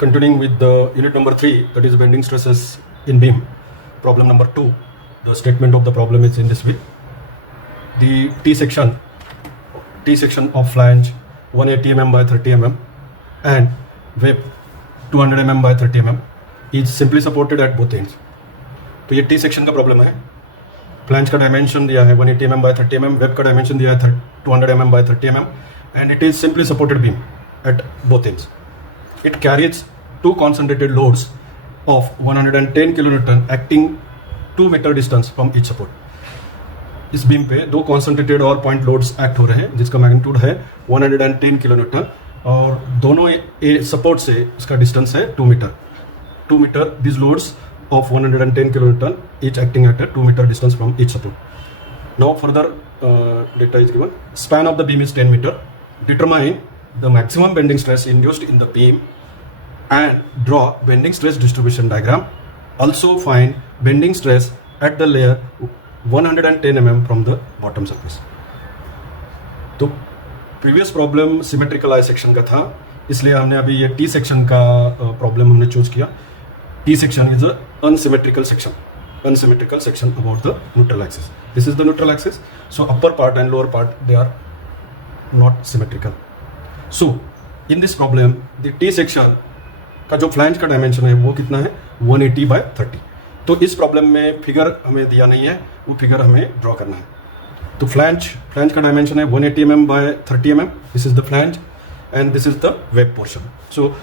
Continuing with the unit number 3, that is bending stresses in beam. Problem number 2, the statement of the problem is in this way. The T section of flange 180 mm by 30 mm and web 200 mm by 30 mm is simply supported at both ends. तो ये T section का problem है. Flange का dimension दिया है 180 mm by 30 mm, web का dimension दिया है 200 mm by 30 mm, and it is simply supported beam at both ends. It carries two concentrated loads of 110 kN acting 2 meter distance from each support. इस beam पे दो concentrated और point loads act हो रहे हैं जिसका मैग्नीट्यूड है 110 kN और दोनों सपोर्ट से इसका डिस्टेंस है 2 metre. These loads of 110 kN each acting at a 2 meter distance from each support. Now further data is given. Span of the beam is 10 meter. Determine the maximum bending stress induced in the beam and draw bending stress distribution diagram. Also find bending stress at the layer 110 mm from the bottom surface. तो previous problem symmetrical I section का था, इसलिए हमने अभी ये T section का problem हमने choose किया. T section is unsymmetrical section about the neutral axis. This is the neutral axis. So upper part and lower part they are not symmetrical. So in this problem the T section का जो flange का dimension है वो कितना है 180 by 30. तो इस problem में फिगर हमें दिया नहीं है, वो फिगर हमें ड्रॉ करना है. तो फ्लैंज का डायमेंशन है 180 mm by 30 mm. This is the flange and this is the web portion. So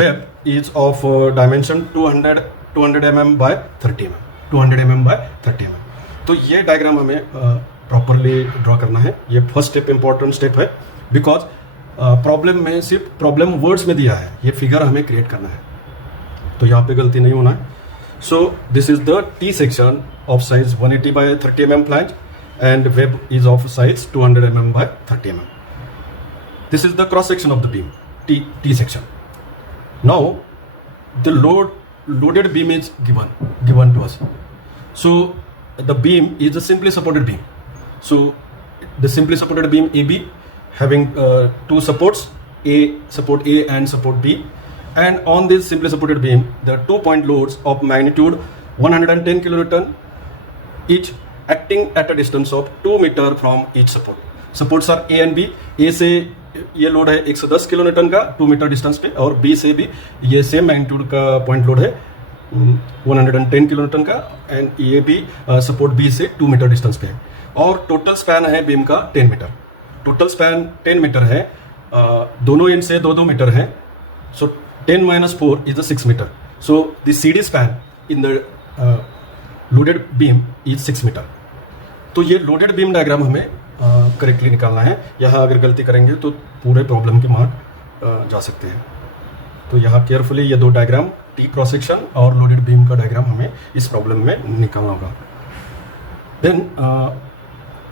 web is of dimension 200 mm by 30 mm. 200 mm by 30 mm. तो ये डायग्राम हमें प्रॉपरली ड्रॉ करना है. ये फर्स्ट स्टेप इंपॉर्टेंट स्टेप है because problem में सिर्फ problem words में दिया है, ये फिगर हमें क्रिएट करना है, तो यहाँ पे गलती नहीं होना है. So this is the T section of size 180 by 30 mm flange and web is of size 200 mm by 30 mm. This is the cross section of the beam, T section. Now the loaded beam is given to us. So the beam is a simply supported beam. So the simply supported beam AB having two supports, support A and support B, and on this simply supported beam there are 2 point loads of magnitude 110 kN each acting at a distance of 2 meter from each support. Supports are A and B. A से ये load है 110 kN का 2 metre distance पे, और B से भी ये same magnitude का पॉइंट लोड है 110 kN का, एंड ये भी सपोर्ट B से 2 मीटर डिस्टेंस पे है. और टोटल स्पैन है बीम का 10 मीटर. टोटल स्पैन 10 मीटर है, दोनों एंड से 2 मीटर है. सो 10 - 4 is 6 meter. So the CD span in the loaded beam is 6 meter. तो ये लोडेड बीम डायग्राम हमें करेक्टली निकालना है. यहाँ अगर गलती करेंगे तो पूरे प्रॉब्लम के मार्क जा सकते हैं. तो यहाँ केयरफुली ये दो डायग्राम, टी क्रॉस सेक्शन और लोडेड बीम का डायग्राम हमें इस प्रॉब्लम में निकालना होगा. Then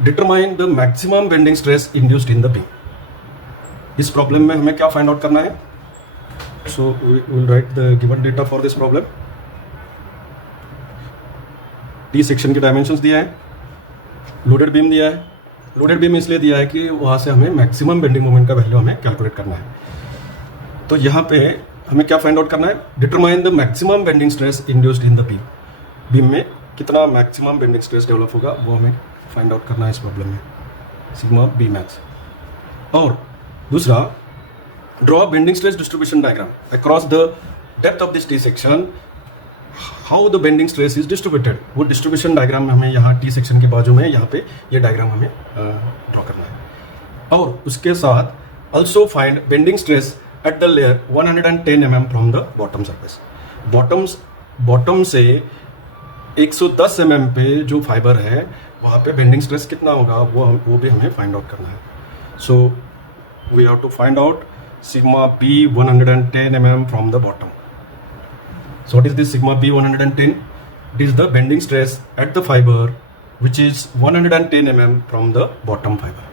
determine the maximum bending stress induced in the beam. इस प्रॉब्लम में हमें क्या फाइंड आउट करना है? So we will write the given data for this problem. T section के डायमेंशंस दिया है, लोडेड बीम दिया है. लोडेड बीम इसलिए दिया है कि वहाँ से हमें मैक्सिमम बेंडिंग मोमेंट का वैल्यू हमें कैलकुलेट करना है. तो यहाँ पे हमें क्या फाइंड आउट करना है? Determine the maximum bending stress induced in the beam. Beam में कितना मैक्सिमम बेंडिंग स्ट्रेस डेवलप होगा वो हमें फाइंड आउट करना है इस प्रॉब्लम में, सिग्मा बी मैक्स. और दूसरा, draw bending stress distribution diagram across the depth of this T section. How the bending stress is distributed, वो डिस्ट्रीब्यूशन डायग्राम में हमें यहाँ टी सेक्शन के बाजू में यहाँ पे ये डायग्राम हमें ड्रॉ करना है. और उसके साथ also find bending stress at the layer 110 mm from the bottom surface. Bottom से 110 mm पे जो फाइबर है वहाँ पे बेंडिंग स्ट्रेस कितना होगा वो भी हमें फाइंड आउट करना है. So we have to find out sigma B 110 mm from the bottom. So what is this sigma B 110? It is the bending stress at the fiber which is 110 mm from the bottom fiber.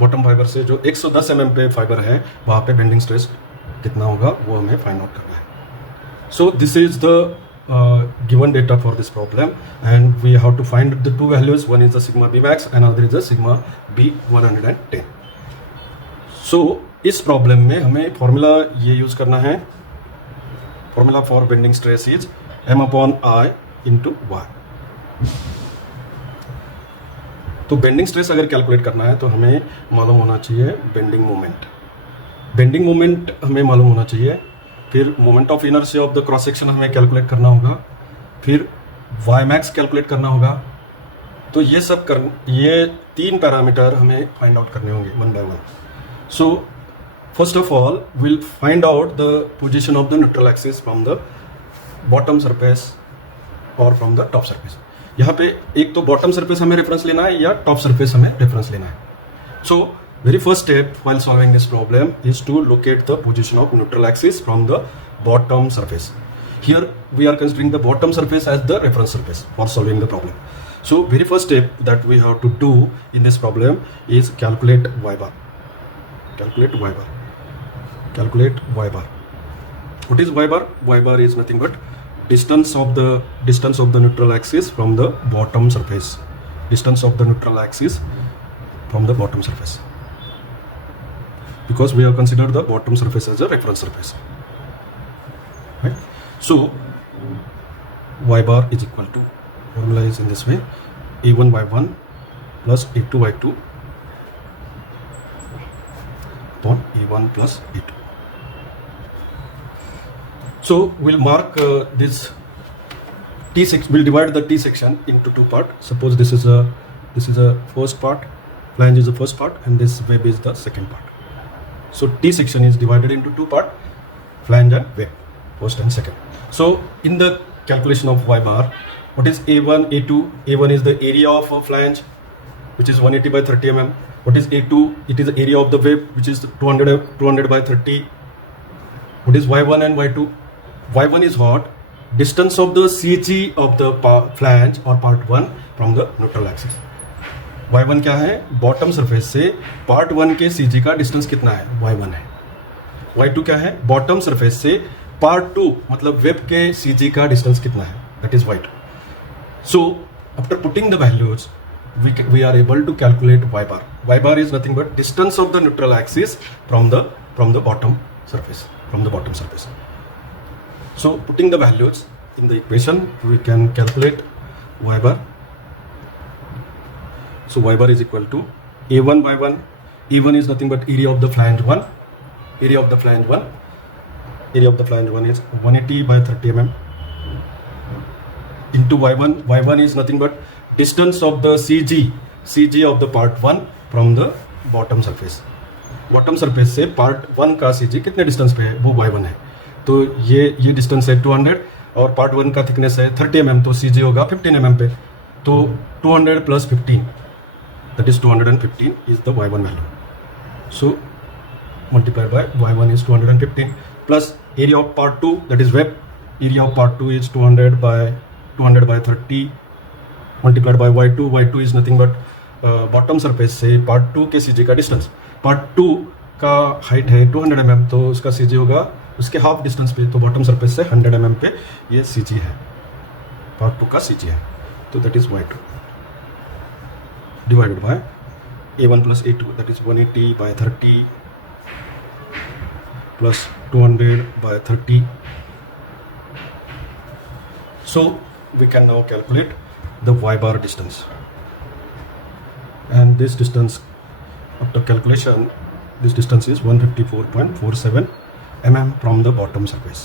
Bottom fiber से जो 110 mm पे fibre है वहाँ पे bending stress कितना होगा वो हमें फाइंड आउट करना है. So this is the given data for this problem and we have to find the two values. One is the sigma B max and another is the sigma B 110. So इस problem में हमें formula ये use करना है formula for bending stress is m/i into y। तो bending stress अगर calculate करना है तो हमें मालूम होना चाहिए बेंडिंग मोमेंट। बेंडिंग मोमेंट हमें मालूम होना चाहिए, फिर moment of inertia of the cross section हमें कैलकुलेट करना होगा, फिर वाई मैक्स कैलकुलेट करना होगा। तो ये 3 पैरामीटर हमें फाइंड आउट करने होंगे one by one. So first of all will find out the position of the neutral axis from the bottom surface और फ्रॉम द टॉप सरफेस। यहाँ पे एक तो बॉटम सरफेस हमें रेफरेंस लेना है या टॉप सरफेस हमें रेफरेंस लेना है। सो very first step while solving this problem is to locate the position of neutral axis from the bottom surface. Here we are considering the bottom surface as the reference surface for solving the problem. So very first step that we have to do in this problem is calculate y bar. Calculate y bar. Calculate y bar. What is y bar? Y bar is nothing but distance of the neutral axis from the bottom surface. Distance of the neutral axis from the bottom surface. Because we have considered the bottom surface as a reference surface, right? So y bar is equal to, formula is in this way, a1 y1 plus a2 y2 upon a1 plus a2. So we'll mark this we'll divide the T section into 2 parts. Suppose this is a first part, flange is the first part, and this web is the second part. So T section is divided into 2 parts, flange and web, first and second. So in the calculation of y bar, what is A1, A2? A1 is the area of a flange, which is 180 by 30 mm. What is A2? It is the area of the web, which is 200 by 30. What is Y1 and Y2? Y1 is what? Distance of the CG of the flange or part 1 from the neutral axis. y1 क्या है? Bottom surface से part 1 के CG का distance कितना है? y1 है। y2 क्या है? बॉटम सरफेस से पार्ट 2 मतलब वेब के CG का डिस्टेंस कितना है? That is y2. So after putting the values we are able to calculate y bar. Y bar is nothing but distance of the neutral axis from the bottom surface. So putting the values in the equation, we can calculate y bar. So y bar is equal to a1 by 1. A1 is nothing but area of the flange 1. Area of the flange 1 is 180 by 30 mm into y1. Y1 is nothing but distance of the CG of the part 1 from the bottom surface. Bottom surface से part 1 का CG कितने distance पे है? वो y1 है। तो ये distance है 200 और पार्ट 1 का थिकनेस है 30 mm, तो CG होगा 15 mm पे। तो 200 plus 15, that is 215 is the y1 value. So multiplied by y1 is 215 plus area of part 2, that is web. Area of part 2 is 200 by 30 multiplied by y2. Y2 is nothing but bottom surface से part 2 के CG का distance. Part 2 का height है 200 mm, तो उसका CG होगा उसके half distance पे, तो बॉटम सरफेस से 100 mm पे ये CG है, पार्ट 2 का CG है। तो that is y2 divided by a1 plus a2, that is 180 by 30 plus 200 by 30. So we can now calculate the y bar distance, and this distance after calculation, this distance is 154.47 mm from the bottom surface.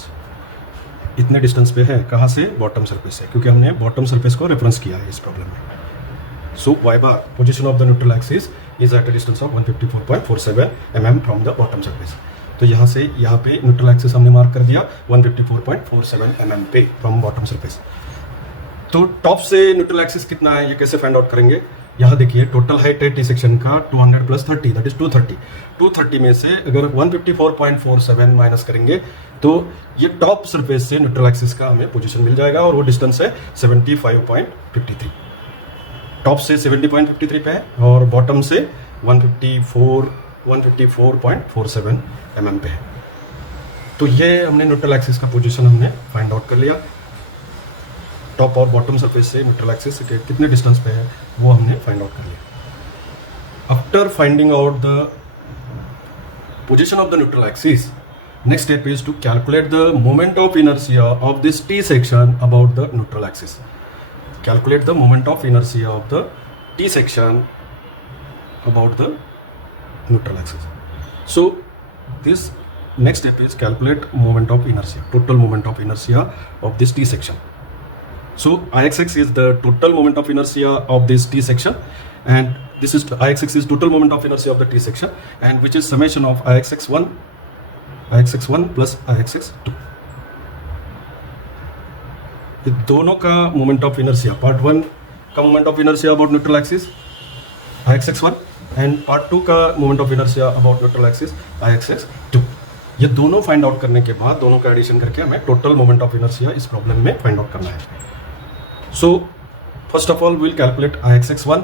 इतने distance पे है, कहाँ से? Bottom surface से, क्योंकि हमने bottom surface को reference किया है इस प्रॉब्लम में। सो y bar position of the neutral axis is at a distance of 154.47 mm from the bottom surface. तो यहाँ से यहाँ पे न्यूट्रल एक्सिस हमने मार्क कर दिया 154.47 mm पे फ्रॉम बॉटम सरफेस। तो टॉप से न्यूट्रल एक्सिस कितना है ये कैसे फाइंड आउट करेंगे? यहाँ देखिए टोटल हाइट है टी सेक्शन का 200 प्लस 30, दैट इज 230। 230 में से अगर 154.47 माइनस करेंगे तो ये टॉप सरफेस से न्यूट्रल एक्सिस का हमें पोजीशन मिल जाएगा, और वो डिस्टेंस है 75.53। टॉप से 70.53 पे है और बॉटम से 154.47 mm पे है। तो ये हमने न्यूट्रल एक्सिस का पोजीशन हमने फाइंड आउट कर लिया। टॉप और बॉटम सरफेस से न्यूट्रल एक्सिस के कितने डिस्टेंस पे है वो हमने फाइंड आउट कर लिया। After finding out the position of the neutral axis, Next step is to calculate the moment of inertia of this T section about the neutral axis. Calculate the moment of inertia of the T section about the neutral axis. So this next step is calculate moment of inertia, total moment of inertia of this T section. So Ixx is the total moment of inertia of this T section, and this is Ixx is total moment of inertia of the T section, and which is summation of Ixx1 plus Ixx2. ये दोनों का moment of inertia, part 1 का moment of inertia about neutral axis Ixx1 and part 2 का moment of inertia about neutral axis Ixx2. ये दोनों find out करने के बाद दोनों का एडिशन करके हमें टोटल मोमेंट ऑफ इनर्शिया इस प्रॉब्लम में फाइंड आउट करना है. So first of all we'll calculate Ixx1,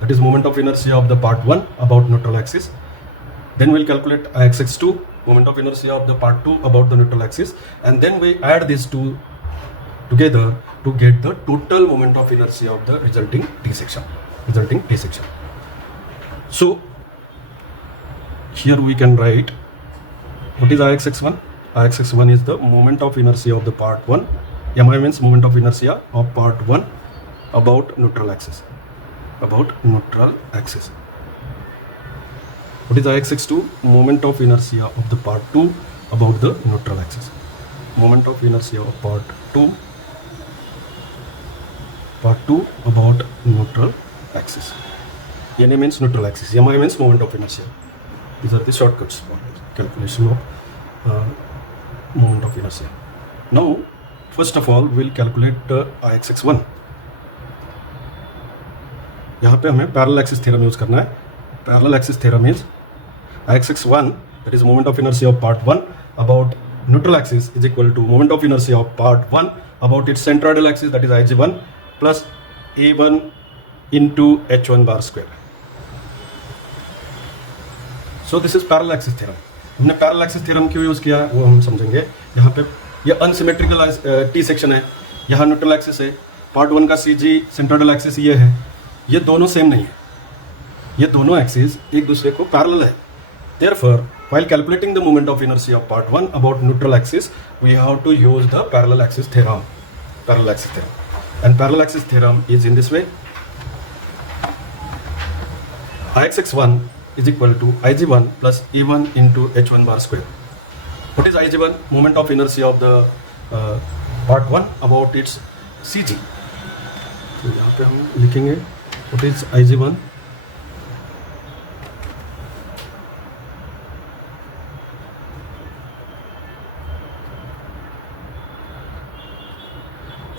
that is moment of inertia of the part 1 about neutral axis. Then we'll calculate Ixx2, moment of inertia of the part 2 about the neutral axis, and then we add these two together to get the total moment of inertia of the resulting T section. So here we can write what is Ixx1. Ixx1 is the moment of inertia of the part 1. Mi means moment of inertia of part 1 about neutral axis. What is Ixx2? Moment of inertia of the part 2 about the neutral axis. Moment of inertia of part 2 about neutral axis. Na means neutral axis. Mi means moment of inertia. These are the shortcuts for calculation of moment of inertia. Now, first of all, we'll calculate Ixx1. यहाँ पे हमें parallel axis theorem use करना है. Parallel axis theorem means Ixx1, that is moment of inertia of part 1 about neutral axis, is equal to moment of inertia of part 1 about its centroidal axis, that is Ig1, plus A1 into H1 bar square. So this is parallel axis theorem. हमने parallel axis theorem क्यों use किया वो हम समझेंगे. यहाँ पे ये unsymmetrical T section है, यहाँ न्यूट्रल एक्सिस है, पार्ट 1 का CG सेंट्रोइडल एक्सिस ये है. ये दोनों सेम नहीं है, ये दोनों एक्सिस एक दूसरे को पैरेलल है. Therefore, while calculating the moment of inertia of part 1 about neutral axis, we have to use the parallel axis theorem. And parallel axis theorem is in this way. Ixx1 is equal to Ig1 plus E1 into H1 bar square. What is Ig1? Moment of inertia of the part 1 about its CG. तो यहाँ पे हम लिखेंगे what is Ig1.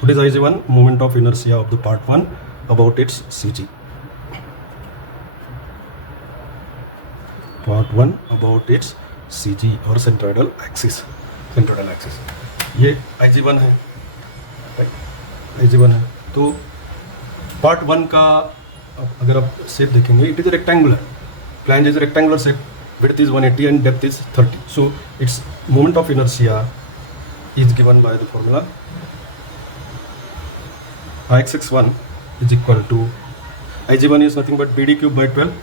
What is Ig1? Moment of inertia of the part 1 about its CG. Part 1 about its CG और centroidal axis. ये Ig1 है, Ig1 है. तो part 1 का अगर आप शेप देखेंगे, it is a rectangular. Flange is a rectangular shape. Width is 180 and depth is 30. So its moment of inertia is given by the formula. Ixx1 is equal to Ig1 is nothing but BD cube by 12.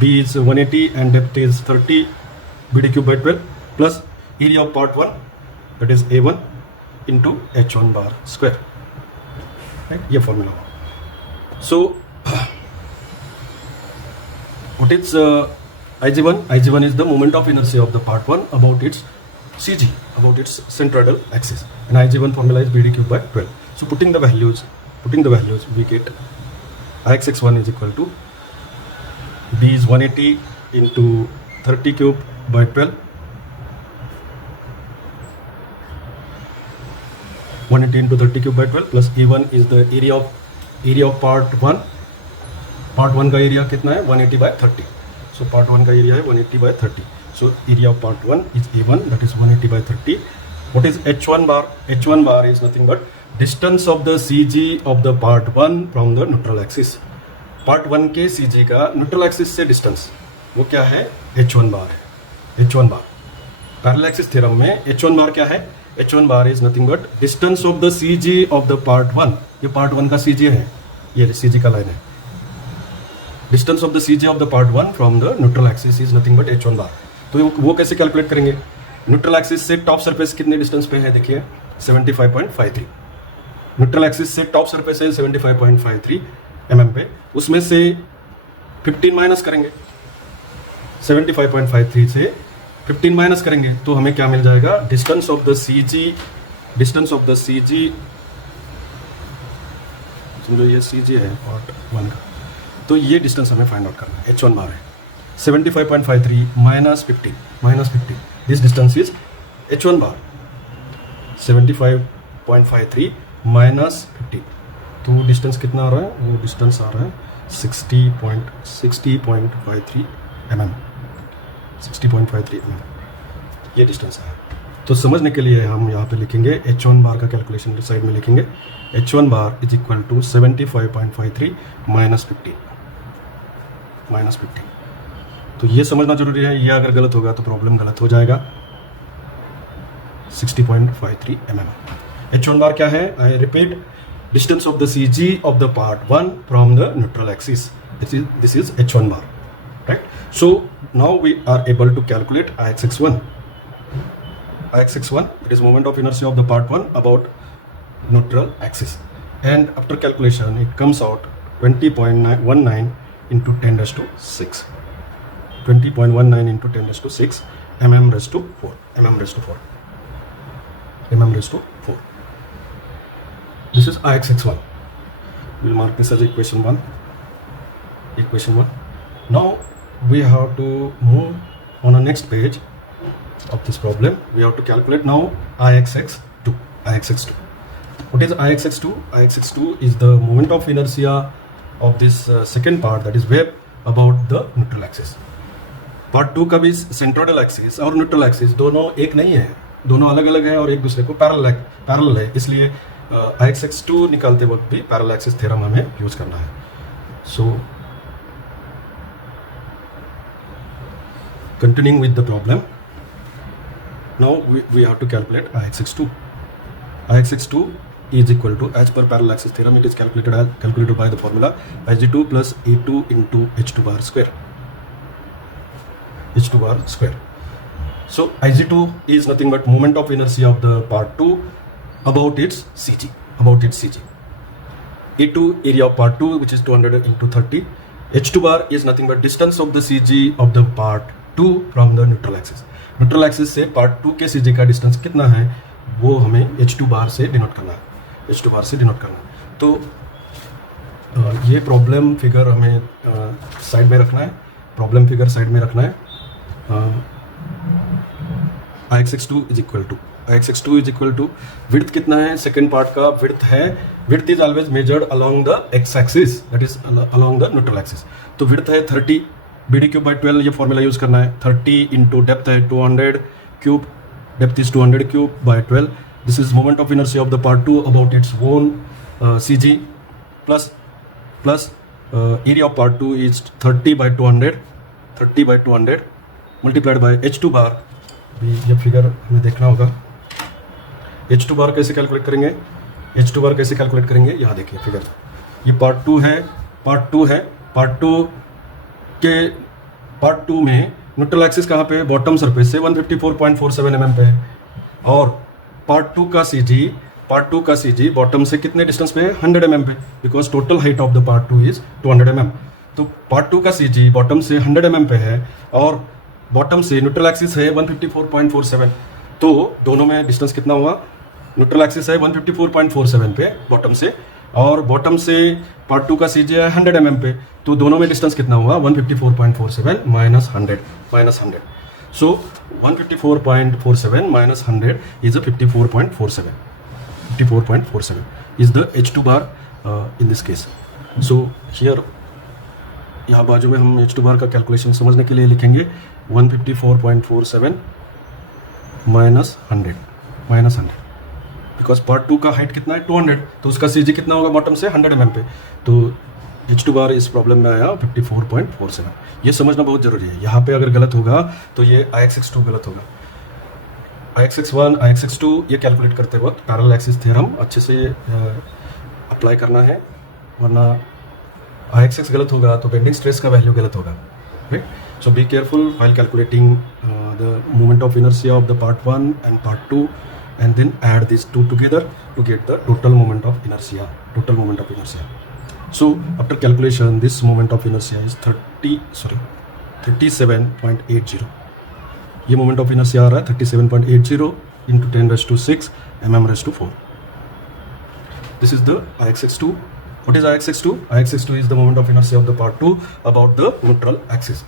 B is 180 and depth is 30. BD cube by 12 plus area of part 1, that is A1 into H1 bar square. Right? ये formula. So what is Ig1? Ig1 is the moment of inertia of the part 1 about its CG, about its centroidal axis, and Ig1 formula is BD cube by 12. So putting the values, we get Ixx1 is equal to B is 180 into 30 cube by 12. 180 into 30 cube by 12 plus E1 is the area of part 1. Part 1 का area कितना है? 180 by 30. So part 1 का area है 180 by 30. So area of part 1 is A1, that is 180 by 30. What is H1 bar? H1 bar is nothing but distance of the CG of the part 1 from the neutral axis. Part 1 के CG का neutral axis से distance वो क्या है? H1 bar है. H1 bar. Parallel axis theorem में H1 bar क्या है? H1 bar is nothing but distance of the CG of the part 1. ये part 1 का CG है, ये CG का लाइन है. Distance of the CG of the part 1 from the neutral axis is nothing but H1 bar. तो वो कैसे calculate करेंगे? न्यूट्रल एक्सिस से टॉप सरफेस कितने डिस्टेंस पे है, देखिए 75.53। न्यूट्रल एक्सिस से टॉप सरफेस है 75.53 mm पे, उसमें से 15 माइनस करेंगे, 75.53 से 15 माइनस करेंगे तो हमें क्या मिल जाएगा, डिस्टेंस ऑफ द सी जी, समझो ये सी जी है पार्ट 1 का, तो ये डिस्टेंस हमें फाइंड आउट करना है, h1 बार है 75.53 minus 15, this distance is h1 bar, 75.53 minus 15, तो डिस्टेंस कितना आ रहा है, वो डिस्टेंस आ रहा है 60.53 mm, 60.53 mm ये डिस्टेंस है। तो समझने के लिए हम यहाँ पे लिखेंगे h1 बार का कैलकुलेशन साइड में लिखेंगे, h1 bar is equal to 75.53 minus 15। तो ये समझना जरूरी है, ये अगर गलत होगा तो प्रॉब्लम गलत हो जाएगा। 60.53 mm h1 बार क्या है, I repeat, distance of the C G of the part 1 from the neutral axis, this is h1 bar, right? So now we are able to calculate Ixx1. Ixx1, it is moment of inertia of the part 1 about neutral axis, and after calculation it comes out 20.19 into 10 raised to 6, 20.19 into 10 raised to 6 mm raised to 4, mm raised to 4, mm raised to 4. This is Ixx1. We'll mark this as equation 1. Now we have to move on the next page of this problem. We have to calculate now Ixx2. What is Ixx2? Ixx2 is the moment of inertia of this second part, that is wave about the neutral axis. Part 2 का भी centroidal axis और neutral axis दोनों एक नहीं है, दोनों अलग अलग हैं और एक दूसरे को पैरेलल है, इसलिए Ixx2 निकालते वक्त भी पैरेलल एक्सिस थ्योरम हमें यूज करना है। सो continuing with the problem, now we have to calculate Ixx2. Ixx2 is equal to, as per parallel axis theorem, it is calculated by the formula Ig2 plus A2 into h2 bar square. So Ig2 is nothing but moment of inertia of the part 2 about its CG. A2 area of part 2, which is 200 into 30. H2 bar is nothing but distance of the CG of the part 2 from the neutral axis. Neutral axis से part 2 के CG का distance कितना है वो हमें H2 बार से denote करना है। तो ये प्रॉब्लम फिगर हमें साइड में रखना है, Ixx2 is equal to width कितना है, सेकेंड पार्ट का width is always measured along the x axis, that is along the neutral axis. तो विड्थ है 30 BD3/12, ये फॉर्मूला यूज करना है, 30 इंटू डेप्थ है 200 cube, depth is 200 cube by 12, this is moment of inertia of the part 2 about its own CG plus area of part 2 is 30/200 multiplied by H2 बार। भी ये figure हमें देखना होगा, H2 बार कैसे calculate करेंगे, यहाँ देखिए फिगर, ये पार्ट 2 है, पार्ट 2 में न्यूट्रल एक्सिस कहाँ पे है, बॉटम सरफेस से 154.47 mm पे है, और पार्ट 2 का CG बॉटम से कितने डिस्टेंस पे है, 100 mm पे, because total height of the part 2 is 200 mm। तो पार्ट 2 का CG बॉटम से 100 mm पे है और बॉटम से न्यूट्रल एक्सिस है 154.47, तो दोनों में डिस्टेंस कितना हुआ, न्यूट्रल एक्सिस है 154.47 पे बॉटम से, और बॉटम से पार्ट 2 का CG है 100 mm पे, तो दोनों में डिस्टेंस कितना हुआ, 154.47 minus 100। So 154.47 minus 100 is 54.47 is the H2 bar in this case. So here यहाँ बाजू में हम H2 बार का कैलकुलेशन समझने के लिए लिखेंगे 154.47 माइनस 100, बिकॉज पार्ट 2 का हाइट कितना है 200, तो उसका CG कितना होगा बॉटम से 100 mm पे, तो H2 बार इस प्रॉब्लम में आया 54.47। ये समझना बहुत जरूरी है, यहाँ पे अगर गलत होगा तो ये Ixx2 गलत होगा। Ixx1, Ixx2 ये कैलकुलेट करते वक्त पैरेलल एक्सिस थ्योरम अच्छे से अप्लाई करना है, वरना Ixx गलत होगा तो बेंडिंग स्ट्रेस का वैल्यू गलत होगा, right. So be careful while calculating the moment of inertia of the part 1 and part 2, and then add these two together to get the total moment of inertia. So after calculation, this moment of inertia is 37.80. ये moment of inertia आ रहा है 37.80 into 10⁶ mm⁴. This is the Ixx2. What is Ixx2? Ixx2 is the moment of inertia of the part 2 about the neutral axis.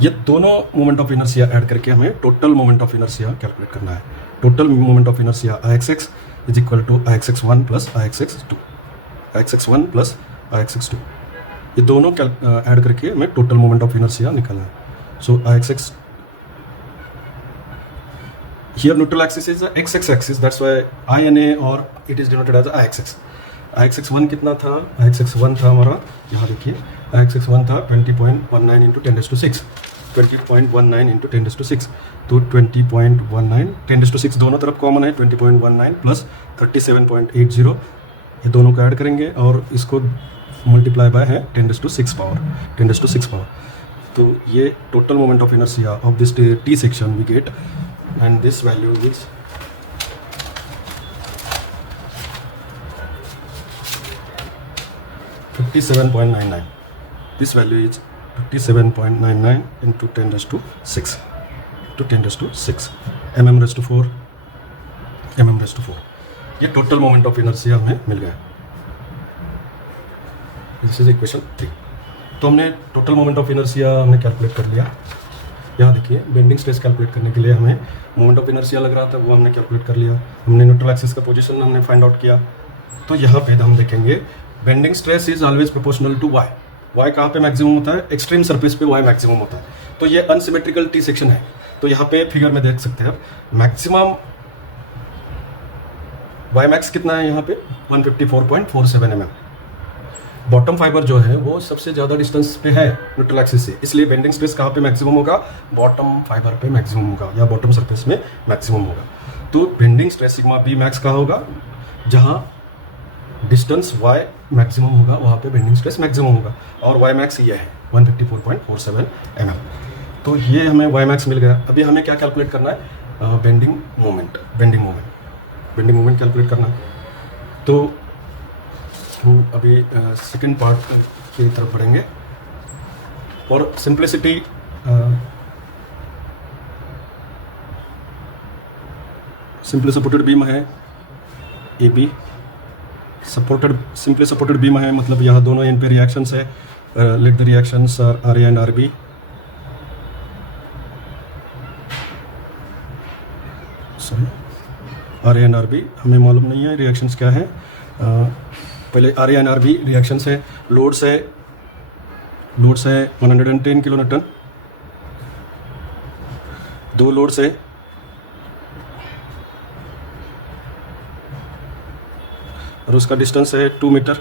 ये दोनों moment of inertia add करके हमें total moment of inertia calculate करना है. Total moment of inertia Ixx is equal to Ixx1 plus Ixx2. ये दोनों add करके हमें टोटल मोमेंट ऑफ इनर्शिया निकालना है. सो Ixx here neutral axis is the xx axis, that's why INA or it is denoted as Ixx. Ixx1 कितना था? Ixx1 था हमारा, यहाँ देखिए Ixx1 था 20.19 into 10⁶. 20.19 into 10⁶. तो 20.19 10⁶ दोनों तरफ कॉमन है. 20.19 प्लस 37.80 ये दोनों को ऐड करेंगे और इसको मल्टीप्लाई बाय है 10⁶ पावर. तो ये total moment of inertia of this T section we get, and this value is 57.99. This value is 57.99 into 10⁶ mm⁴. ये टोटल मोमेंट ऑफ इनर्शिया हमें मिल गया. This is equation 3. तो हमने टोटल मोमेंट ऑफ इनर्शिया हमने calculate कर लिया. यहाँ देखिए बेंडिंग स्ट्रेस कैलकुलेट करने के लिए हमें मोमेंट ऑफ इनर्शिया लग रहा था, वो हमने कैलकुलेट कर लिया. हमने न्यूट्रल एक्सिस का पोजीशन हमने फाइंड आउट किया. तो यहाँ पे हम देखेंगे bending stress is always proportional to Y. Y कहाँ पे मैक्सिमम होता है? एक्सट्रीम सरफेस पे वाई मैक्सिमम होता है. तो ये अनसिमेट्रिकल टी सेक्शन है. तो यहाँ पे फिगर में देख सकते हैं मैक्सिमम वाई मैक्स कितना है यहाँ पे 154.47 mm. बॉटम फाइबर जो है वो सबसे ज़्यादा डिस्टेंस पे है न्यूट्रल एक्सिस से, इसलिए बेंडिंग स्ट्रेस कहाँ पे मैक्सिमम होगा? बॉटम फाइबर पे मैक्सिमम होगा या बॉटम सरफेस में मैक्सिमम होगा. तो bending stress sigma B max कहाँ होगा? जहाँ डिस्टेंस वाई मैक्सिमम होगा वहाँ पे बेंडिंग स्ट्रेस मैक्सिमम होगा. और वाई मैक्स ये है 154.47 mm. तो ये हमें वाई मैक्स मिल गया. अभी हमें क्या कैलकुलेट करना है? बेंडिंग मोमेंट कैलकुलेट करना है. तो हम अभी सेकेंड पार्ट की तरफ बढ़ेंगे और सिंप्लिसिटी सिंपली सपोर्टेड बीम है A B. Simply supported beam है मतलब यहाँ दोनों एंड पे रिएक्शंस है. Let the reactions R A and R B. R A and R B हमें मालूम नहीं है रिएक्शंस क्या है. पहले R A and R B reactions है. लोड्स है 110 किलो न्यूटन. दो लोड्स है और उसका डिस्टेंस है 2 metre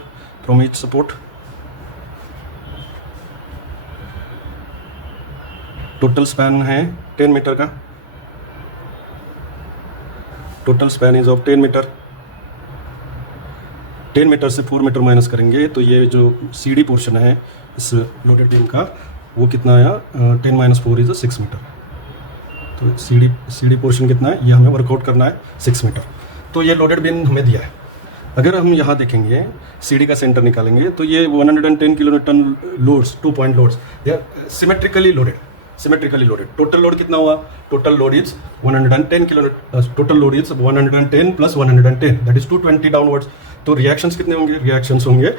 from each support. Total span है 10 मीटर का. Total span is of 10 metre. 10 metre से 4 मीटर माइनस करेंगे तो ये जो सी डी पोर्शन है इस लोडेड बीम का वो कितना आया? 10 - 4 इज 6 मीटर. तो सी डी पोर्शन कितना है ये हमें वर्कआउट करना है 6 मीटर. तो ये लोडेड बीम हमें दिया है. अगर हम यहाँ देखेंगे सी डी का सेंटर निकालेंगे तो ये 110 kilo newton loads 2 point loads they are symmetrically loaded. Total load कितना हुआ? Total load is 110 kilo. Total load is 110 plus 110 that is 220 downwards. तो रिएक्शंस कितने होंगे? रिएक्शंस होंगे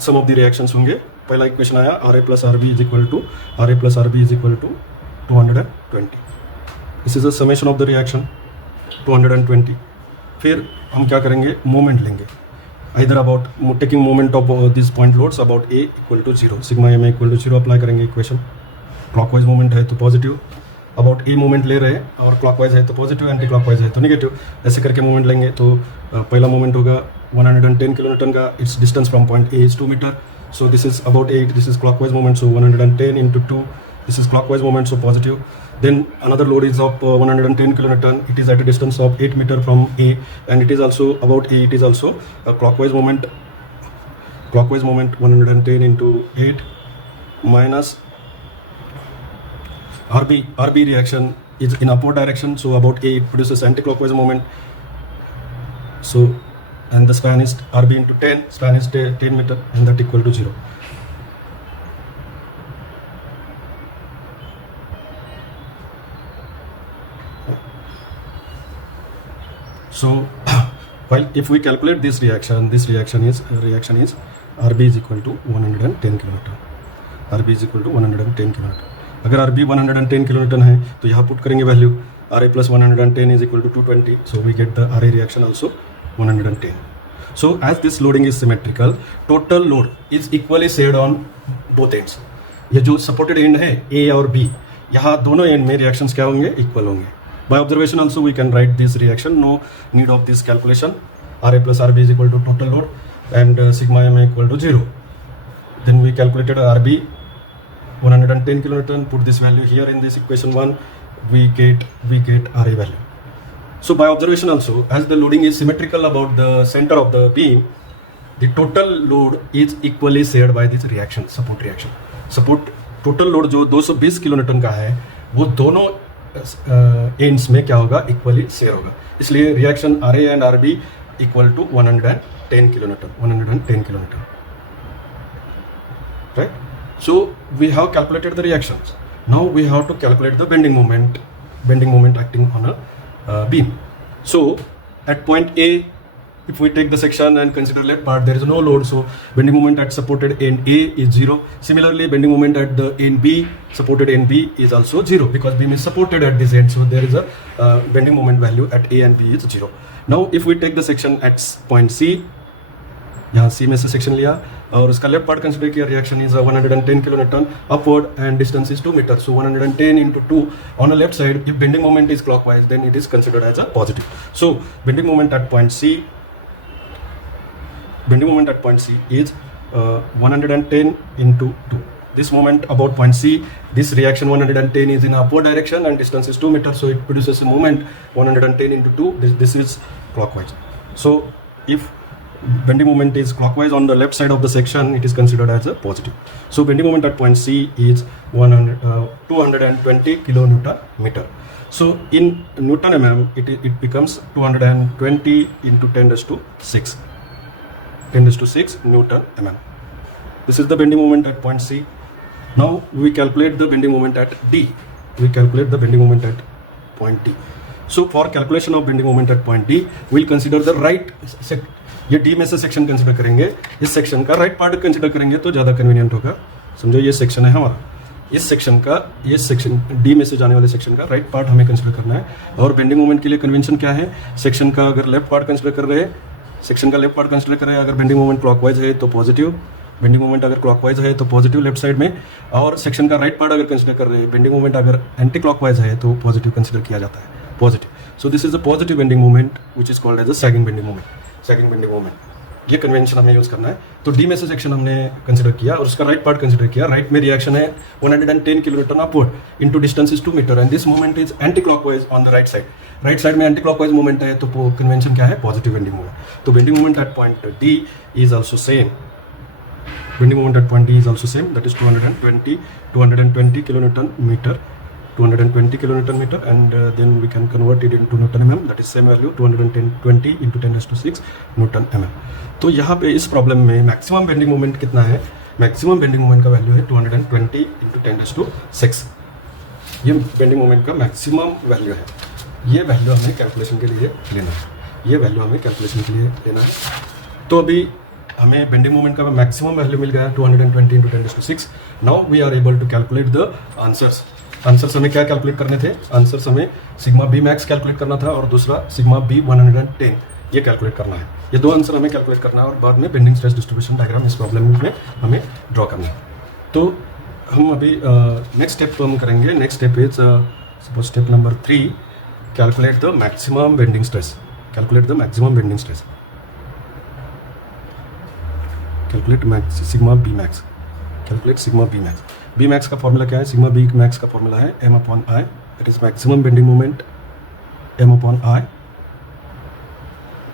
सम ऑफ द रिएक्शंस होंगे. पहला इक्वेशन आया RA + RB is equal to 220. This is the summation of the reaction 220. फिर हम क्या करेंगे? मोमेंट लेंगे. इधर about taking moment of this point loads about A = 0 sigma m = 0 apply करेंगे इक्वेशन. क्लॉकवाइज मोमेंट है तो पॉजिटिव. अबाउट ए मोमेंट ले रहे हैं और क्लॉकवाइज है तो पॉजिटिव, एंटी क्लॉकवाइज है तो नेगेटिव. ऐसे करके मोमेंट लेंगे. तो पहला मोमेंट होगा 110 किलो न्यूटन का. Its distance from point A is 2 metre. So this is about 8. This is clockwise moment. सो 110 into 2. This is clockwise moment, so positive. Then another load is of 110 kilonewton. It is at a distance of 8 meter from A, and it is also about A. It is also a clockwise moment. Clockwise moment 110 into 8 minus RB reaction is in upward direction, so about A it produces anti-clockwise moment. So, and the span is RB into 10, span is 10 meter, and that equal to 0. So, while if we calculate this reaction is RB is equal to 110 kilonewton. RB is equal to 110 kilonewton. अगर RB 110 kilonewton है तो यहाँ put करेंगे value RA plus 110 is equal to 220. So we get the RA reaction also 110. So as this loading is symmetrical, total load is equally shared on both ends. ये जो supported end है A और B, यहाँ दोनों end में reactions क्या होंगे? Equal होंगे. By observation also we can write this reaction. No need of this calculation. RA plus RB is equal to total load and sigma m equal to 0. Then we calculated RB 110 kilonewton. Put this value here in this equation 1. We get RA value. So by observation also, as the loading is symmetrical about the center of the beam, the total load is equally shared by this reaction, support reaction. Support total load जो 220 kilonewton का है, वो दोनों ends में क्या होगा? Equally share होगा. इसलिए reaction RA and RB equal to 110 kilonewton. 110 kilonewton. Right? So we have calculated the reactions. Now we have to calculate the bending moment acting on a beam. So at point A, if we take the section and consider left part, there is no load, so bending moment at supported end A is 0. Similarly, bending moment at the end B, supported end B is also 0 because beam is supported at this end, so there is a bending moment value at A and B is 0. Now if we take the section at point C, यहाँ C में से section लिया और उसका left part consider किया, reaction is 110 kilonewton upward and distance is 2 meters, so 110 into 2 on the left side. If bending moment is clockwise, then it is considered as a positive. So bending moment at point C is 110 into 2. This moment about point C, this reaction 110 is in upward direction and distance is 2 meters, so it produces a moment 110 into 2. This is clockwise. So if bending moment is clockwise on the left side of the section, it is considered as a positive. So bending moment at point C is 220 kilonewton meter. So in Newton mm, it becomes 220 into 10 raised to 6. 10 raised to 6 Newton mm. This is the bending moment at point C. Now we calculate the bending moment at D. We calculate the bending moment at point D. So for calculation of bending moment at point D, we'll consider the right sec. ये D में से section consider करेंगे, इस section का right part consider करेंगे तो ज़्यादा convenient होगा. समझो ये सेक्शन है हमारा, इस सेक्शन D में से जाने वाले सेक्शन का राइट पार्ट हमें कंसिडर करना है. और बेंडिंग मोमेंट के लिए कन्वेंशन क्या है? सेक्शन का अगर लेफ्ट पार्ट कंसिडर कर रहे हैं, सेक्शन का लेफ्ट पार्ट कंसिडर कर रहे हैं, अगर बेंडिंग मोमेंट क्लॉकवाइज है तो पॉजिटिव, बेंडिंग मोमेंट अगर क्लॉकवाइज है तो पॉजिटिव लेफ्ट साइड में, और सेक्शन का राइट पार्ट अगर कंसिडर कर रहे हैं, बेंडिंग मोमेंट अगर एंटी क्लॉकवाइज है तो पॉजिटिव कंसिडर किया जाता है, positive. So this is a positive bending moment which is called as a sagging bending moment. Sagging bending moment, ये कन्वेंशन हमें यूज करना है. तो डी में से सेक्शन हमने कंसिडर किया और उसका राइट पार्ट कंसिडर किया. राइट में रिएक्शन है 110 kilonewton upward into distance is 2 metre and this moment is anti clockwise on the right side. Right side में एंटी क्लॉकवाइज मोमेंट है तो कन्वेंशन क्या है? Positive bending moment. तो bending moment at point D is also same. Bending moment at point D is also same, that is 220 kilonewton meter. 220 kilonewton meter and then we can convert it into Newton mm, that is same value 220 into 10 raised to 6 Newton mm. तो यहाँ पे इस problem में maximum bending moment कितना है? Maximum bending moment का value है 220 into 10 raised to 6. ये बेंडिंग मोमेंट का मैक्सिमम वैल्यू है. ये वैल्यू हमें कैलकुलेशन के लिए लेना है. ये वैल्यू हमें कैलकुलेशन के लिए लेना है. तो अभी हमें बेंडिंग मोमेंट का मैक्सिमम वैल्यू मिल गया 220 into 10 raised to 6. Now we are able to calculate the answers. Answers हमें क्या कैलकुलेट करने थे? आंसर्स हमें सिग्मा बी मैक्स कैलकुलेट करना था और दूसरा सिग्मा बी 110 ये कैलकुलेट करना है. ये दो आंसर हमें कैलकुलेट करना है और बाद में बेंडिंग स्ट्रेस डिस्ट्रीब्यूशन डायग्राम इस प्रॉब्लम में हमें ड्रॉ करना है. तो हम अभी नेक्स्ट स्टेप तो हम करेंगे. Next step is suppose step number 3, calculate the maximum bending stress. Calculate the maximum bending stress. Calculate sigma B max. Calculate sigma B max. B max का फॉर्मूला क्या है? सिग्मा बी मैक्स का formula है m upon I, that is maximum bending moment m upon I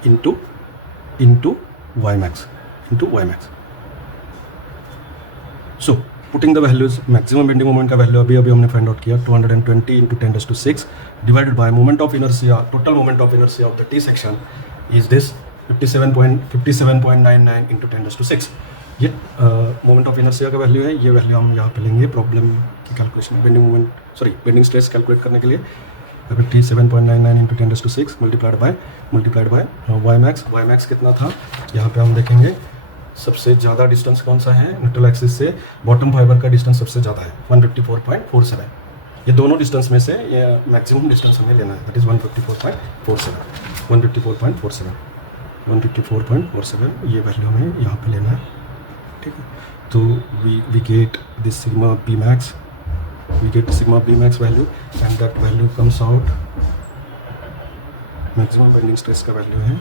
into Y max. So putting the values maximum bending moment का value अभी हमने find out किया 220 into 10⁻⁶ divided by moment of inertia, total moment of inertia of the T section is this 57.99 into 10⁻⁶. ये moment of inertia का value है. ये value हम यहाँ पे लेंगे प्रॉब्लम की कैलकुलेशन बेंडिंग स्ट्रेस कैलकुलेट करने के लिए. 57.99 into 10⁻⁶ multiplied by Y max कितना था यहाँ पे हम देखेंगे. सबसे ज़्यादा डिस्टेंस कौन सा है, न्यूट्रल एक्सिस से बॉटम फाइबर का डिस्टेंस सबसे ज़्यादा है 154.47. ये दोनों डिस्टेंस में से ये मैक्सिमम डिस्टेंस हमें लेना है, दैट इज़ 154.47 ये वैल्यू हमें यहाँ पे लेना है. ठीक है, तो we get this sigma B max value and that value comes out. Maximum bending stress का वैल्यू है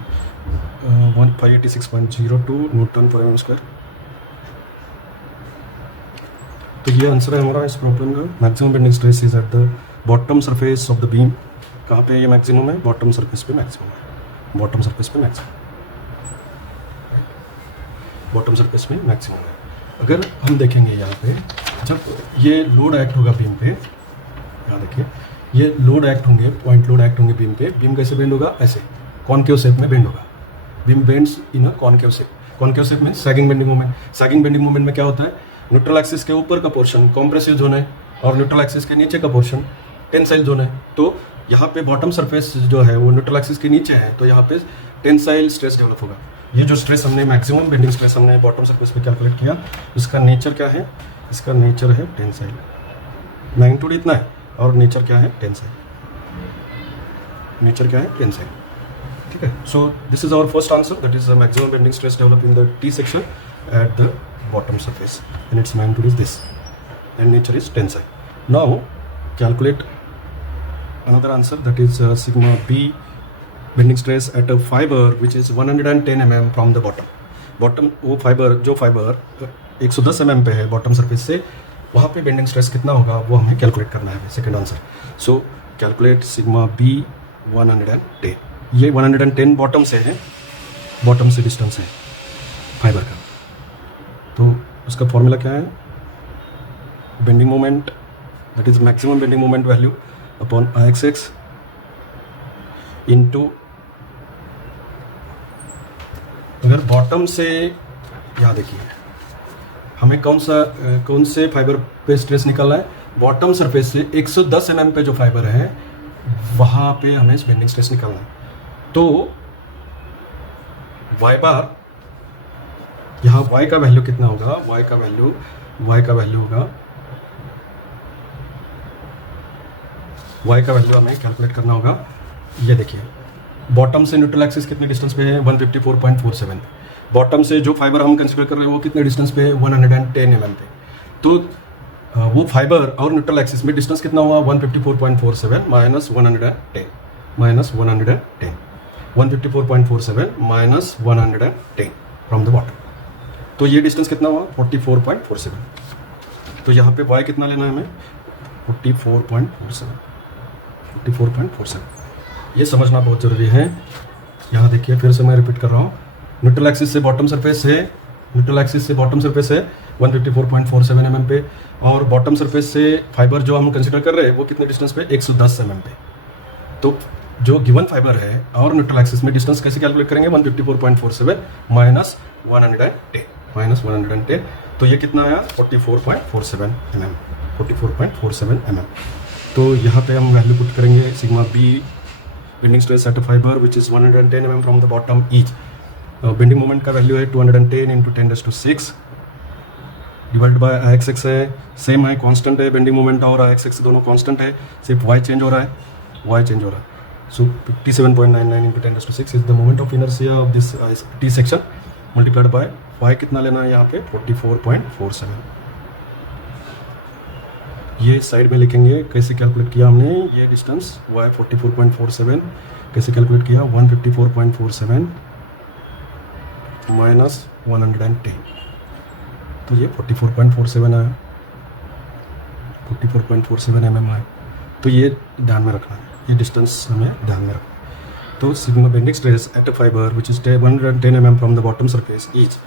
1586.02 न्यूटन पर mm स्क्वायर. तो ये आंसर है हमारा इस प्रॉब्लम का. Maximum bending stress is eight the bottom surface of the beam. कहाँ पे ये मैक्सिमम है, बॉटम सरफेस पे मैक्सिमम है, बॉटम सरफेस में मैक्सिमम है. अगर हम देखेंगे यहाँ पे जब ये लोड एक्ट होगा बीम पे, यहाँ देखिए ये लोड एक्ट होंगे, पॉइंट लोड एक्ट होंगे बीम पे. बीम कैसे बेंड होगा, ऐसे कॉनकेव शेप में बेंड होगा. Beam bends in a concave shape. Concave shape में सैगिंग बेंडिंग मोमेंट में क्या होता है, न्यूट्रल एक्सिस के ऊपर का पोर्शन कॉम्प्रेसिव जोन है और न्यूट्रल एक्सिस के नीचे का पोर्शन टेंसाइल जोन है. तो यहाँ पे बॉटम सरफेस जो है वो न्यूट्रल एक्सिस के नीचे है, तो यहाँ पे टेंसाइल स्ट्रेस डेवलप होगा. ये जो स्ट्रेस हमने मैक्सिमम बेंडिंग स्ट्रेस हमने बॉटम सरफेस पे कैलकुलेट किया, इसका नेचर क्या है, इसका नेचर है टेंसाइल. मैग्नीट्यूड इतना है और नेचर क्या है, टेंसाइल. ठीक है, so this is our first answer, that is the maximum bending stress develop in the T section at the bottom surface and its magnitude is this and nature is tensile. Now calculate another answer, that is sigma b bending stress at a fiber which is 110 mm from the bottom. वो जो fibre 110 mm पे है bottom surface से, वहाँ पे bending stress कितना होगा वो हमें कैलकुलेट करना है. Second answer. सो कैलकुलेट सिग्मा b 110. ये 110 बॉटम से है, बॉटम से डिस्टेंस है फाइबर का. तो उसका फॉर्मूला क्या है, bending moment that is maximum bending moment value upon Ixx into, अगर बॉटम से, यहाँ देखिए हमें कौन से फाइबर पे स्ट्रेस निकालना है, बॉटम सरफेस से 110 mm पे जो फाइबर है वहाँ पे हमें बेंडिंग स्ट्रेस निकालना है. तो y बार, यहाँ y का वैल्यू कितना होगा, y का वैल्यू होगा, y का वैल्यू हमें कैलकुलेट करना होगा. ये देखिए बॉटम से न्यूट्रल एक्सिस कितने डिस्टेंस पे है, 154.47. बॉटम से जो फाइबर हम कंसीडर कर रहे हैं वो कितने डिस्टेंस पे है, 110 mm पे. तो वो फाइबर और न्यूट्रल एक्सिस में डिस्टेंस कितना हुआ, 154.47 minus 110 154.47 minus 110 from the bottom. तो ये डिस्टेंस कितना हुआ, 44.47. तो यहाँ पे y कितना लेना है हमें, 44.47. ये समझना बहुत ज़रूरी है. यहाँ देखिए फिर से मैं रिपीट कर रहा हूँ, न्यूट्रल एक्सिस से बॉटम सरफेस है 154.47 mm पे, और बॉटम सरफेस से फाइबर जो हम कंसिडर कर रहे हैं वो कितने डिस्टेंस पे, 110 mm पे. तो जो गिवन फाइबर है और न्यूट्रल एक्सिस में डिस्टेंस कैसे कैलकुलेट करेंगे, 154.47 माइनस 110. तो ये कितना आया, 44.47 mm. तो यहाँ पे हम वैल्यू पुट करेंगे sigma B bending stress at fibre which is 110 mm from the bottom each. Bending moment का वैल्यू है 210 इंटू 10⁶ डिवाइड बाय Ixx है, सेम है, कांस्टेंट है. बेंडिंग मोमेंट और Ixx दोनों कांस्टेंट है, सिर्फ y चेंज हो रहा है. So 57.99 into 10⁶ is the moment of inertia of this T section multiplied by y कितना लेना है यहाँ पे, 44.47. ये साइड में लिखेंगे कैसे कैलकुलेट किया हमने ये डिस्टेंस y 44.47 कैसे कैलकुलेट किया, 154.47 माइनस 110. तो ये 44.47 आया, 44.47 mm आया. तो ये ध्यान में रखना है, ये डिस्टेंस हमें ध्यान में रखना. तो sigma bending stress at a fibre which is 110 mm from the bottom surface each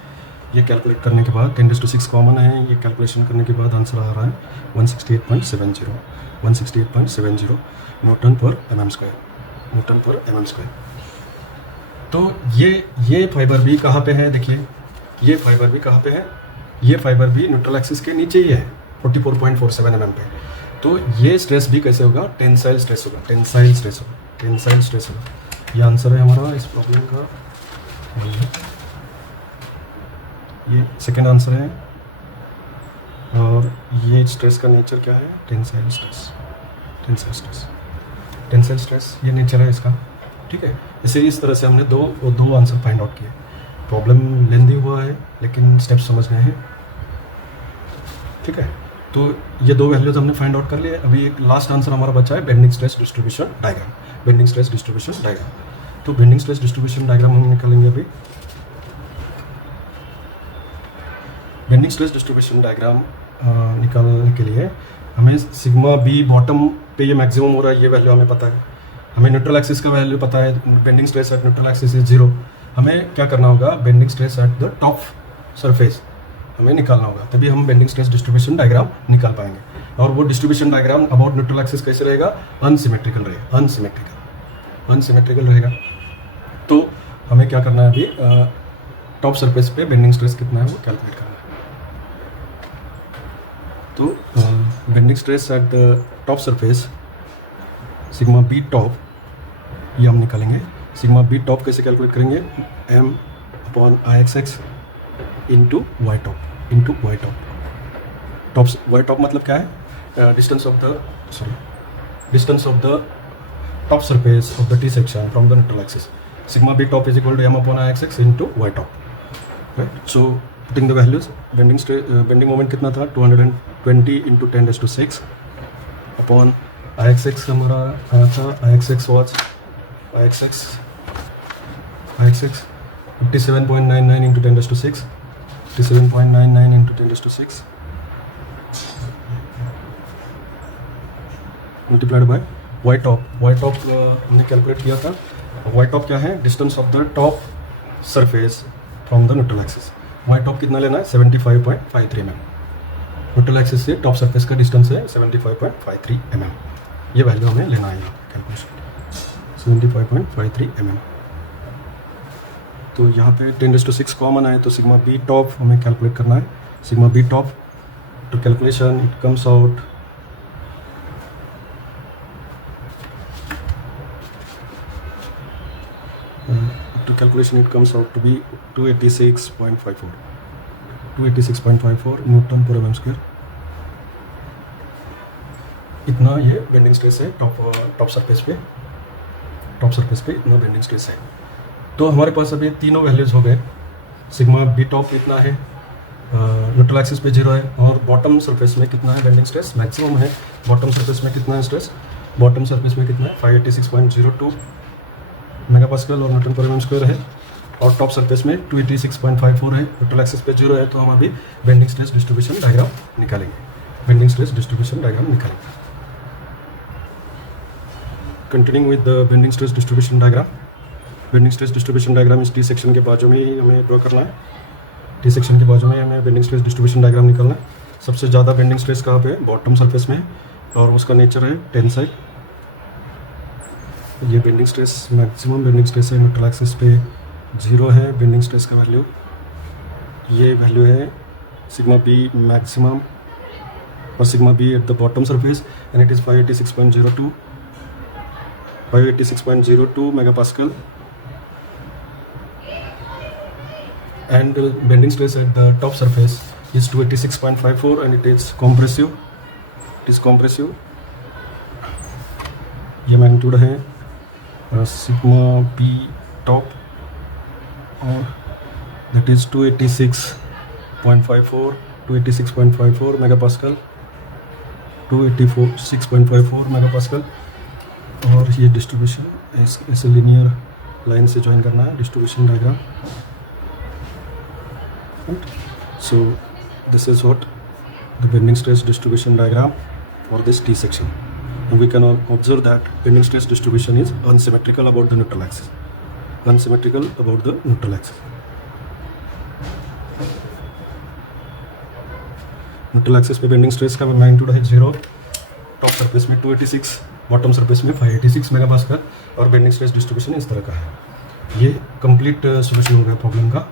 ये कैलकुलेट करने के बाद 10⁶ कॉमन है, ये कैलकुलेशन करने के बाद आंसर आ रहा है 168.70 न्यूटन पर mm स्क्वायर। तो ये फाइबर भी कहाँ पे है, देखिए ये फाइबर भी कहाँ पे है, ये फाइबर भी न्यूट्रल एक्सिस के नीचे ही है 44.47 mm पे। तो ये स्ट्रेस भी कैसे होगा, टेंसाइल स्ट्रेस होगा। ये आंसर है हमारा इस प्रॉब्लम का, ये सेकेंड आंसर है। और ये स्ट्रेस का नेचर क्या है, टेंसाइल स्ट्रेस ये नेचर है इसका, ठीक है। इस तरह से हमने दो आंसर फाइंड आउट किए। प्रॉब्लम लेंदी हुआ है लेकिन स्टेप्स समझ गए हैं, ठीक है। तो ये दो वैल्यूज हमने फाइंड आउट कर लिए। अभी एक लास्ट आंसर हमारा बचा है बेंडिंग स्ट्रेस डिस्ट्रीब्यूशन डायग्राम। तो बेंडिंग स्ट्रेस डिस्ट्रीब्यूशन डायग्राम हम निकालेंगे अभी। बेंडिंग स्ट्रेस डिस्ट्रीब्यूशन डायग्राम निकालने के लिए हमें सिग्मा बी बॉटम पे ये मैक्सिमम हो रहा है, ये वैल्यू हमें पता है। हमें न्यूट्रल एक्सिस का वैल्यू पता है, bending stress eight neutral axis is 0। हमें क्या करना होगा, bending stress at the top surface हमें निकालना होगा, तभी हम बेंडिंग स्ट्रेस डिस्ट्रीब्यूशन डायग्राम निकाल पाएंगे। और वो distribution diagram about neutral axis कैसे रहेगा, अनसिमेट्रिकल रहेगा। तो हमें क्या करना है अभी, टॉप सरफेस पे बेंडिंग स्ट्रेस कितना है वो कैलकुलेट करना है। तो bending stress at the top surface sigma b top, ये हम निकालेंगे। सिग्मा बी टॉप कैसे कैलकुलेट करेंगे, m/IXX into y top. Y top मतलब क्या है, distance of the top surface of the T section from the neutral axis. Sigma b top is equal to m/IXX into y top, right. So putting the values, bending moment कितना था, 220 into 10⁶ upon IXX हमारा आया था, IXX 57.99 into 10⁶, 57.99 into 10⁶ multiplied by y top हमने calculate किया था। Y top क्या है, distance of the top surface from the neutral axis. Y top कितना लेना है, 75.53 mm। न्यूट्रल एक्सिस से टॉप सरफेस का डिस्टेंस है 75.53 mm। ये वैल्यू हमें लेना है यहाँ कैलकुलेशन, 75.53 mm। तो यहाँ पे 10⁶ कॉमन है, तो सिग्मा बी टॉप हमें कैलकुलेट करना है। Sigma b top to calculation it comes out to be 286.54 newton per mm square. इतना ये बेंडिंग स्ट्रेस है टॉप सरफेस पे इतना बेंडिंग स्ट्रेस है। तो हमारे पास अभी तीनों वैल्यूज हो गए। सिग्मा बी टॉप इतना है, न्यूट्रल एक्सिस पे 0 है, और बॉटम सरफेस में कितना है बेंडिंग स्ट्रेस, मैक्सिमम है। बॉटम सरफेस में कितना है स्ट्रेस, बॉटम सरफेस में कितना है 586.02 मेगापास्कल और न्यूटन पर mm स्क्वायर है, और टॉप सरफेस में 286.54 है। न्यूट्रल एक्सिस पे 0 है, तो हम अभी बेंडिंग स्ट्रेस डिस्ट्रीब्यूशन डायग्राम निकालेंगे। Continuing with the bending stress distribution diagram. Bending stress distribution diagram इस टी सेक्शन के बाजू में ही हमें ड्रॉ करना है। टी सेक्शन के बाजू में हमें बेंडिंग स्ट्रेस डिस्ट्रीब्यूशन डायग्राम निकालना है। सबसे ज़्यादा बेंडिंग स्ट्रेस कहाँ पे है, बॉटम सरफेस में, और उसका नेचर है टेंसाइल। ये bending stress maximum bending stress है, न्यूट्रल एक्सिस पे 0 है बेंडिंग स्ट्रेस का वैल्यू। ये वैल्यू है सिग्मा बी मैक्सिमम और sigma b at the bottom surface, and it is 586.02 megapascal, and bending stress at the top surface is 286.54 and it is compressive. ये magnitude है sigma b top, और that is 286.54 megapascal, 286.54 megapascal. और ये distribution ऐसे linear line से join करना है distribution diagram. So this is what the bending stress distribution diagram for this T section. And we can observe that bending stress distribution is unsymmetrical about the neutral axis. Neutral axis पे bending stress का magnitude है 0, top surface में 286, bottom surface में 586 megapascal और bending stress distribution इस तरह का है। ये कंप्लीट सॉल्यूशन हो गया प्रॉब्लम का।